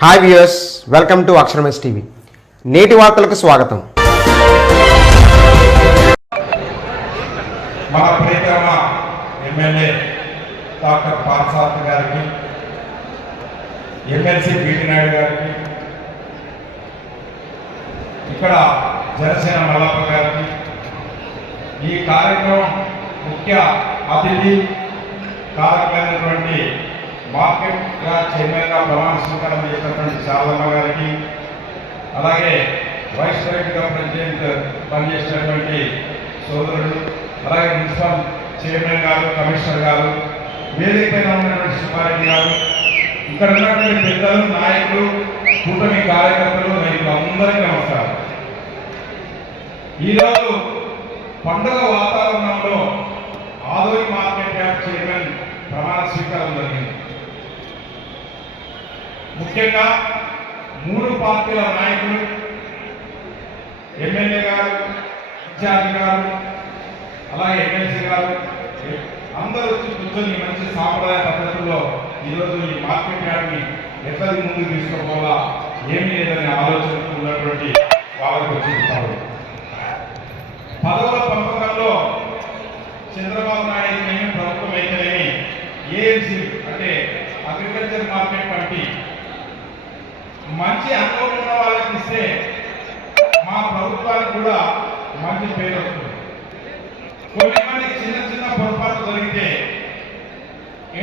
Hi viewers welcome to అక్షరమస్ TV. నేటి వార్తలకు స్వాగతం. మన ప్రియతమ ఎమ్మెల్యే డాక్టర్ పార్సార్థ్ గారికి ఎమ్మెల్సీ బీటీ నాయుడు గారికి ఇక్కడ జనసేన మల్లప్ప గారికి ఈ కార్యక్రమం ముఖ్య అతిథి కారకులైనటువంటి మార్కెట్గా చైర్మన్గా ప్రమాణ స్వీకారం చేసినటువంటి శారదమ్మ గారికి అలాగే వైస్ డైరెక్టర్గా ప్రెసిడెంట్ పనిచేసినటువంటి సోదరుడు అలాగే మున్సిపల్ చైర్మన్ గారు కమిషనర్ గారు వేదిక పైన ఉన్నటువంటి సుబ్బారెడ్డి గారు ఇక్కడ ఉన్నటువంటి పెద్దలు నాయకులు కూటమి కార్యకర్తలు రైతులు అందరికీ నమస్కారం. ఈరోజు పండుగ వాతావరణంలో ఆదోని మార్కెట్ యాప్ చైర్మన్ ప్రమాణ స్వీకారం జరిగింది. ముఖ్యంగా మూడు పార్టీల నాయకులు ఎమ్మెల్యే గారు ఇన్ఛార్జి గారు అలాగే ఎమ్మెల్సీ గారు అందరూ వచ్చి కూర్చొని మంచి సాంప్రదాయ పద్ధతుల్లో ఈరోజు ఈ మార్కెట్ యార్డ్ని ఎట్లా ముందు తీసుకోవాలా ఏమీ లేదనే ఆలోచనతో ఉన్నటువంటి వాళ్ళకు వచ్చింది పదవుల పంపకంలో చంద్రబాబు నాయుడు ప్రభుత్వం అయితేనేమి ఏఎంసీ అంటే అగ్రికల్చర్ మార్కెట్ కమిటీ మంచి అనుభవం ఉన్న వాళ్ళకి ఇస్తే మా ప్రభుత్వానికి కూడా మంచి పేరు వస్తుంది. కొన్ని మంది చిన్న చిన్న పొరపాటు జరిగితే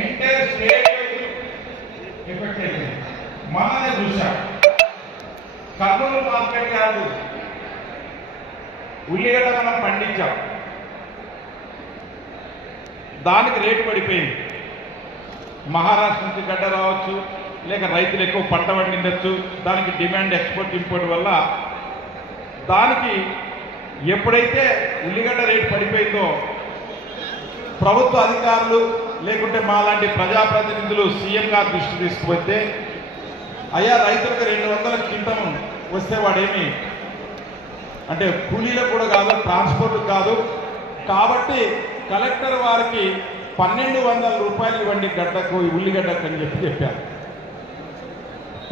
ఎంటైర్ స్టేట్ ఎఫెక్ట్ అయింది మననే చూశాం కర్నూలు మార్కెట్ కాదు ఉల్లిగడ్డ మనం పండించాం. దానికి రేటు పడిపోయింది. మహారాష్ట్ర నుంచి గడ్డ రావచ్చు లేక రైతులు ఎక్కువ పంట పండించవచ్చు దానికి డిమాండ్ ఎక్స్పోర్ట్ ఇంపోర్ట్ వల్ల దానికి ఎప్పుడైతే ఉల్లిగడ్డ రేటు పడిపోయిందో ప్రభుత్వ అధికారులు లేకుంటే మాలాంటి ప్రజాప్రతినిధులు సీఎం గారు దృష్టి తీసుకుపోతే అయ్యా రైతులకు రెండు వందల క్వింటం వస్తే వాడేమి? అంటే కూలీలకు కూడా కాదు ట్రాన్స్పోర్ట్ కాదు. కాబట్టి కలెక్టర్ వారికి పన్నెండు వందల రూపాయలు ఇవ్వండి గడ్డకు ఉల్లిగడ్డకు అని చెప్పి చెప్పారు.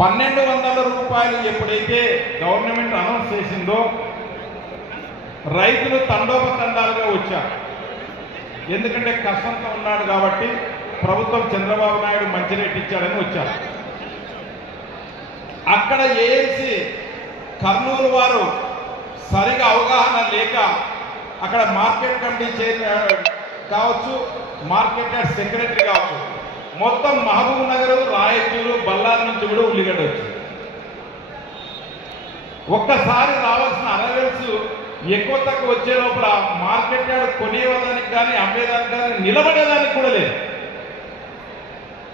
పన్నెండు వందల రూపాయలు ఎప్పుడైతే గవర్నమెంట్ అనౌన్స్ చేసిందో రైతులు తండోపతండాలుగా వచ్చారు. ఎందుకంటే కష్టంతో ఉన్నాడు కాబట్టి ప్రభుత్వం చంద్రబాబు నాయుడు మంచి రేటు ఇచ్చాడని వచ్చారు. అక్కడ ఏఎంసి కర్నూలు వారు సరిగా అవగాహన లేక అక్కడ మార్కెట్ కమిటీ చైర్ కావచ్చు మార్కెట్ సెక్రటరీ కావచ్చు మొత్తం మహబూబ్ నగర్ రాయచూరు బల్లార్ నుంచి కూడా ఉల్లిగడ్డ వచ్చింది. ఒక్కసారి రావాల్సిన అరవెల్స్ ఎక్కువ తక్కువ వచ్చే లోపల మార్కెట్ యార్డ్ కొనేదానికి కానీ అమ్మేదానికి కానీ నిలబడేదానికి కూడా లేదు.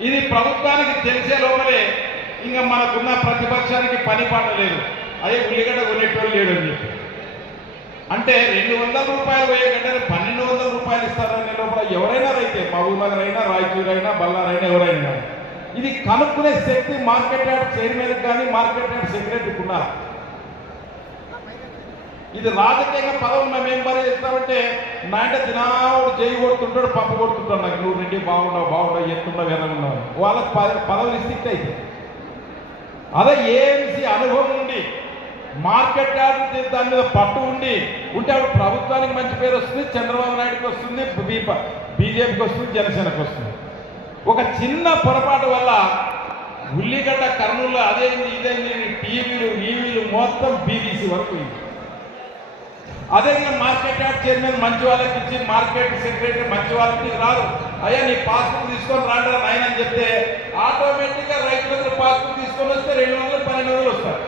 ఇది ప్రభుత్వానికి తెలిసే లోపలే ఇంకా మనకున్న ప్రతిపక్షానికి పని పాట లేదు. అదే ఉల్లిగడ్డ కొనేటోళ్ళు లేడు అని చెప్పి. అంటే రెండు వందల రూపాయలు పోయే కంటే పన్నెండు వందల రూపాయలు ఇస్తారనే లోపల ఎవరైనా రైతే మహబూబ్నగర్ అయినా రాయచూర్ అయినా ఎవరైనా ఇది కనుక్కునే శక్తి మార్కెట్ యార్డ్ చైర్మన్ కానీ మార్కెట్ యార్డ్ సెక్రటరీకి ఉన్నారు ఇది రాజకీయంగా పదవి మేము పని చేస్తామంటే నా అంటే దినావుడు చేయి కొడుతుంటాడు పప్పు కొడుతుంటాడు. నాకు నువ్వు రెడ్డి బాగుండవు బాగుండవు ఎత్తుండవు ఎర్రగున్నావు వాళ్ళకి పద- పదవులు ఇస్తే అయితే అదే ఏఎంసీ అనుభవం ఉండి మార్కెట్ యార్డ్ దాని మీద పట్టు ఉండి ఉంటే అప్పుడు ప్రభుత్వానికి మంచి పేరు వస్తుంది చంద్రబాబు నాయుడుకి వస్తుంది బీజేపీకి వస్తుంది జనసేనకు వస్తుంది. ఒక చిన్న పొరపాటు వల్ల ఉల్లిగడ్డ కర్నూలు అదేంది ఇదేంది అని టీవీలు ఈవీలు మొత్తం బీబీసీ వరకు అదేవిధంగా అదే మార్కెట్ యార్డ్ చైర్మన్ మంచి వాళ్ళకి ఇచ్చి మార్కెట్ సెక్రటరీ మంచి వాళ్ళకి రాదు. అయ్యా నీ పాస్బుక్ తీసుకొని రాండి నాయన అని చెప్తే ఆటోమేటిక్గా రైతులకు పాస్బుక్ తీసుకొని వస్తే రెండు వందలు పన్నెండు వందలు వస్తారు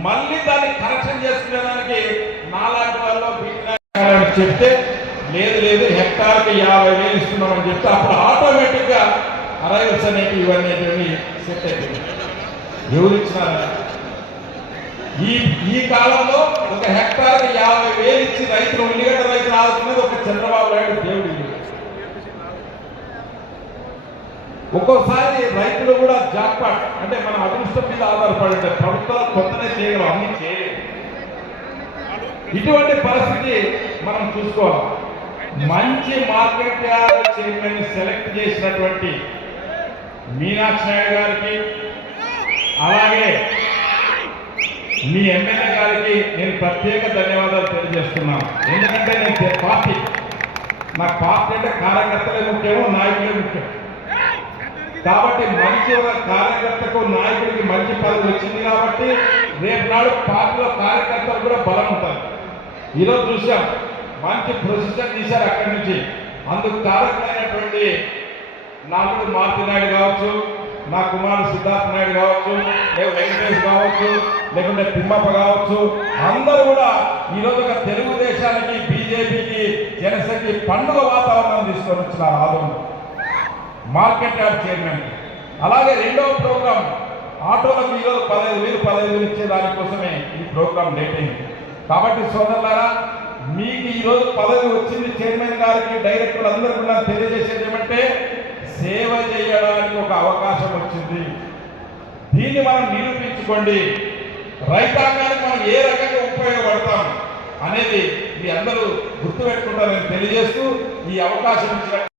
మళ్ళీ దాన్ని కరెక్షన్ చేసుకునేదానికి నాలాంటి వాళ్ళు బీటీ చెప్తే లేదు లేదు హెక్టార్కి యాభై వేలు ఇస్తున్నామని చెప్తే అప్పుడు ఆటోమేటిక్గా అరైవల్స్ అనేవి ఇవన్నీ సెట్ అయిపోయింది ఎవరు ఇచ్చినారా ఈ ఈ కాలంలో ఒక హెక్టార్కి యాభై వేలు ఇచ్చి రైతులు ఉల్లిగడ్డ రైతులు ఆదుతున్నది ఒక చంద్రబాబు నాయుడు ఒక్కోసారి రైతులు కూడా జాక్పాట్ అంటే మన అదృష్టం మీద ఆధారపడి ప్రభుత్వాలు కొత్తనే చేయగలం అన్ని చేయలేదు ఇటువంటి పరిస్థితి మనం చూసుకోవాలి. మంచి మార్కెట్ చైర్మన్ సెలెక్ట్ చేసినటువంటి మీనాక్షి నాయుడు గారికి అలాగే మీ ఎమ్మెల్యే గారికి నేను ప్రత్యేక ధన్యవాదాలు తెలియజేస్తున్నాను. ఎందుకంటే నేను పార్టీ నాకు పార్టీ అంటే కార్యకర్తలే ముఖ్యము నాయకులే ముఖ్యం. కాబట్టి మంచి ఒక కార్యకర్తకు నాయకుడికి మంచి పదవి వచ్చింది కాబట్టి రేపు నాడు పార్టీలో కార్యకర్తలు కూడా బలం ఉంటారు. ఈరోజు చూసాం మంచి ప్రొసెషన్ తీశారు అక్కడి నుంచి. అందుకు కారకులైనటువంటి నాలుగు మారుతి నాయుడు కావచ్చు నా కుమారుడు సిద్ధార్థ నాయుడు కావచ్చు లేక వెంకటేష్ కావచ్చు లేకుంటే తిమ్మప్ప కావచ్చు అందరూ కూడా ఈరోజు ఒక తెలుగుదేశానికి బీజేపీకి జనసేనకి పండుగ వాతావరణం తీసుకొని వచ్చిన ఆదరణ. Market yard chairman. అలాగే రెండవ ప్రోగ్రాం ఆటోలకు ఈరోజు పదహైదు వేలు పదహైదు వేలు ఇచ్చే దానికోసమే ఈ ప్రోగ్రాం లేట్ అయింది. కాబట్టి సోదరులారా మీకు ఈరోజు పదవి వచ్చింది చైర్మన్ గారికి డైరెక్టర్ అందరికీ కూడా తెలియజేసేది ఏమంటే సేవ చేయడానికి ఒక అవకాశం వచ్చింది. దీన్ని మనం నిరూపించుకోండి. రైతాంగానికి మనం ఏ రకంగా ఉపయోగపడతాం అనేది మీ అందరూ గుర్తుపెట్టుకుంటారని తెలియజేస్తూ ఈ అవకాశం ఇచ్చిన